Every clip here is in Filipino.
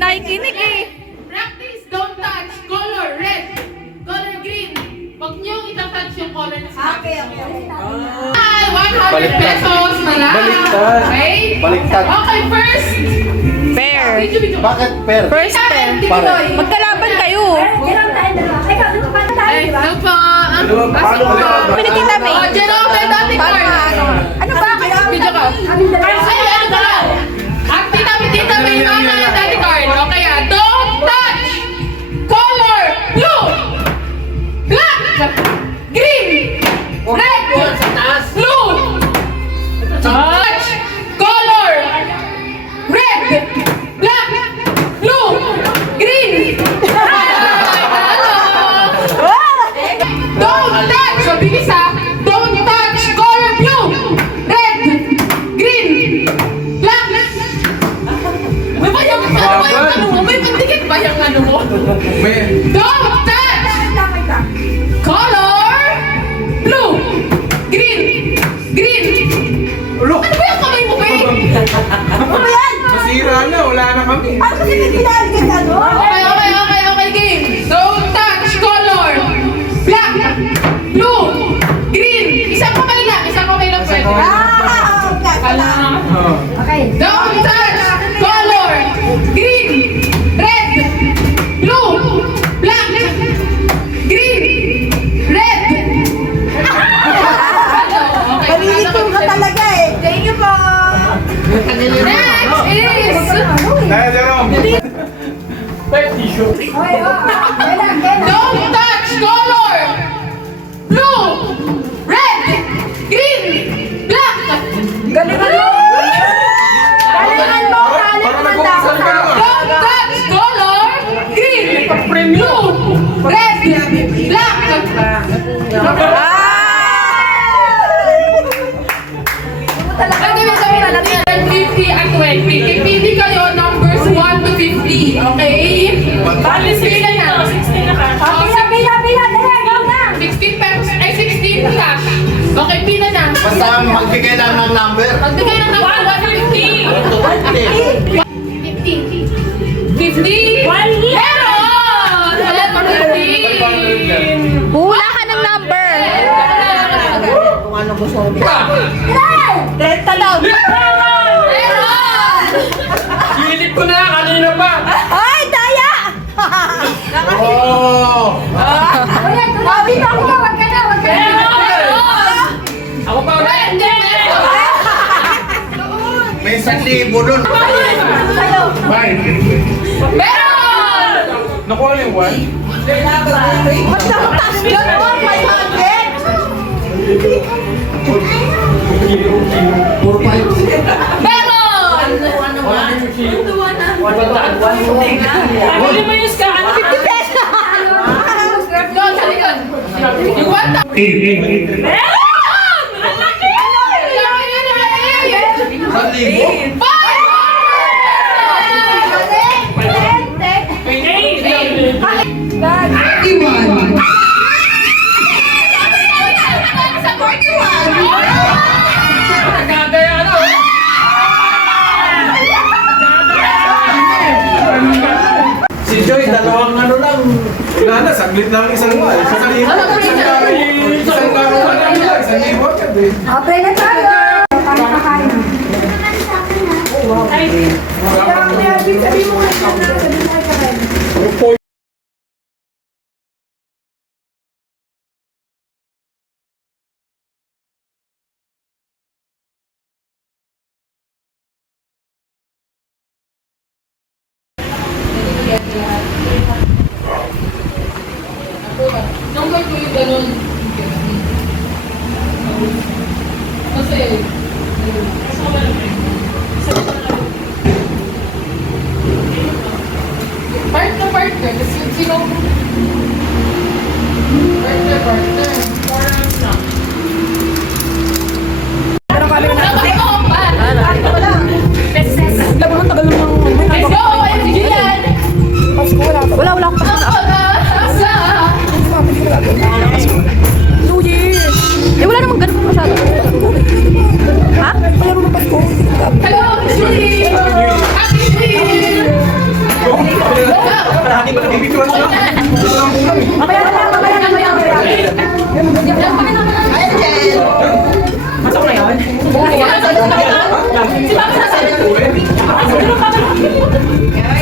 nakikinig eh. Practice, don't touch. Color, red. Color, green. Huwag niyong itatouch yung color na sinabi. Ay, 100 pesos na lang. Baliktad. Okay? Baliktad. Okay, first. Fair. Bakit per? First fair. Magkalaban kayo. Ay, ano po? Kami ni Tita May. Oh, Jerome, dati card. Ano ba? Video ko. Ay, ano ba? At Tita May mama, dati card. Okay, don't touch. Color, blue. Black. Green. Red. Blue. Touch. Color. Red. Black. Blue. Green. Don't touch! So, bilis ha! Don't touch! Color blue! Red! Green! Black! May ba yung ano mo? May pandikit ba yung ano mo? Don't touch! Color blue! Green! Green! Ano ba yung kamay mo, May? Masira na, wala na kami. Okay, game! Don't touch! Color! Black! Blue! Green! Isang kamay lang pwede. Don't touch! Color! Green! Red! Blue! Black! Green! Red! Malilito ka talaga eh. Thank you po. Next is... Dahil Jerome. Don't touch! Color! Blue! Red! Green! Black! Galingan mo! Galingan mo! Don't touch! Color! Green! Blue! Red! Black! Lagi mo sabihin natin 50 at 20. Pipili kayo numbers 1 to 50. Okay? Pila na. Pila, dali, go na! 16 pesos. Ay, 16 cash. Okay, pila na. Basta magbigay lang ng number. Magbigay na ng 150. 50. 50. Meron! Wala pa 50. Hula ka ng number. Renta daw! Meron! Silip ko na, kanina pa. Ay, daya! Oh! Uy, tumabi na ako! Wag ka na! Ako pa ulit. May 1,000 doon. Sa'yo! Meron! Nakuha na yung 1? Mas nakataas yun, oh! 500! Meron! Pabili mo yung scan. 50 pesos! Doon, sa likod. Yung 1,000. Meron! Ang laki! Si Joy, dalawang ano lang. Wala na, saglit lang isang wal. Isang libo. Isang karo pa lang nila. Isang libo agad eh. Okay na tayo! Kakain na. Sabi mo nga sabi mo kay Karen. Number 2 yung ganun. Kasi... Mamaya na lang, mamaya na, mamaya na. Masok na yun? Si Papa nasa si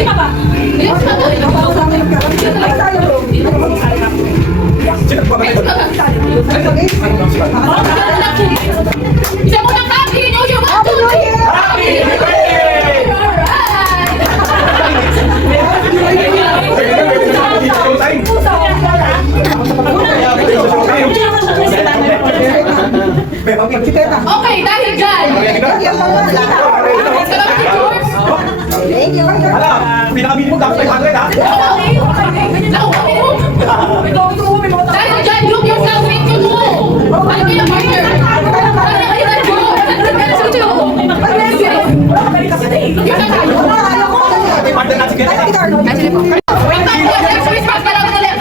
Papa. Isa mo lang Happy New Year! Happy New Year! Happy New Okay, dahil dyan. Pinakabili mo dapat 500 ha? Dahil dyan, yung sa video mo. Ano ba yung partner?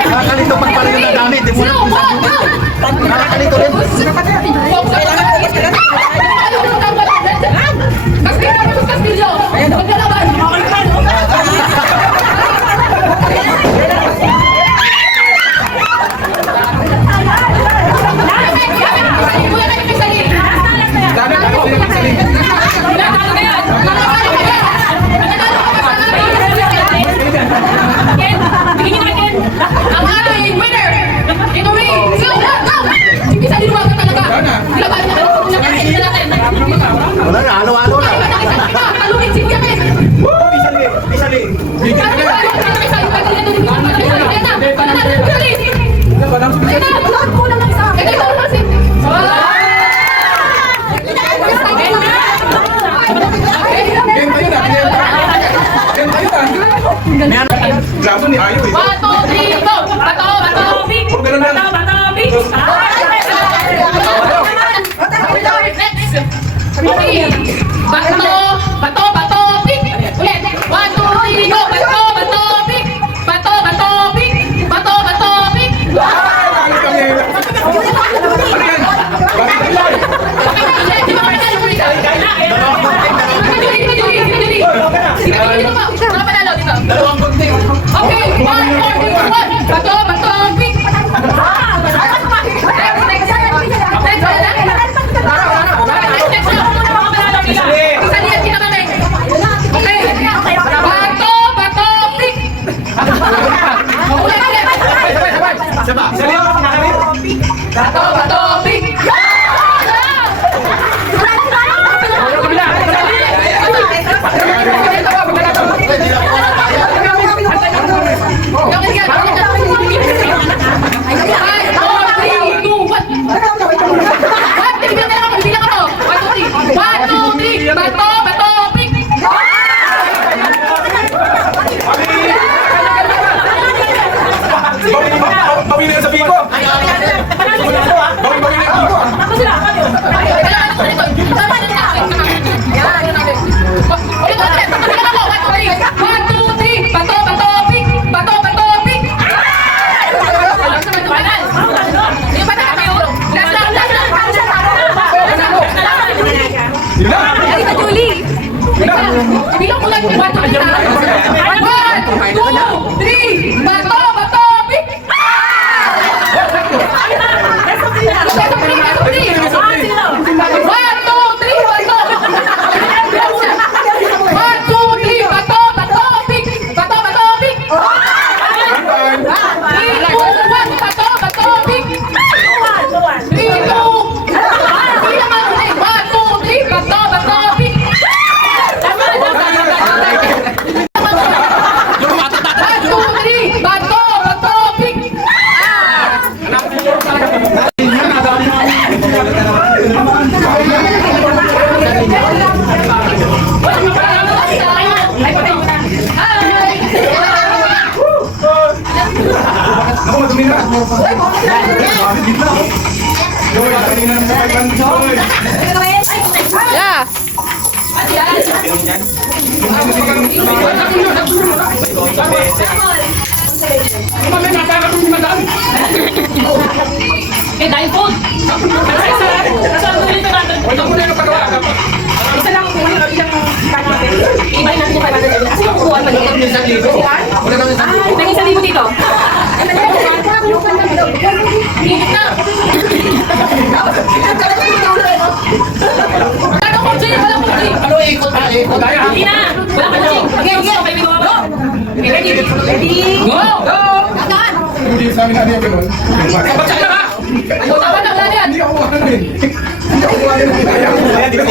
Nakakalito pag pala yung nagamit. Di mo na nakakalito rin. Ang ating winner! Ito rin! Bisa diluwagan talaga! Laban na natin! Wala na, halo-halo na. Talunin si Kevin! Isali. Bigyan ka na. Game tayo na. Game tayo na. Grabe ni Ayo eh. 1, 2, 3, go! Bato! Huwag ganun lang. Bato, pick! Ulit! 1, 2, 3, go! Bato, pick! Bato, pick! Bato, pick! Okay, 1, 4, 3, 1! Bato, pick! Isalihan kita kami. Okay. Bato, pick! Bato, pick! Bawin na yan sa Biko. Bawin na yung Biko. Yun na. Bilang mo lang yung bato kita. 1, 2, 3, bato, pick! Ako, madumi na. Joy, kanina na sa 500, Joy. Yeah. Eh, dahil food! Wala mo na yung pagawa. Isa lang kung ano ilang kanapin. Iba natin yung 500. Kasi yung kuha pa din. Wala kang isang libo. May 1,000 dito. sinabi natin yung ganun. Kapatid na ka! Ayaw, tama na, wala na yan! Hindi ako ano eh. Hindi ako ano eh. Kaya di ko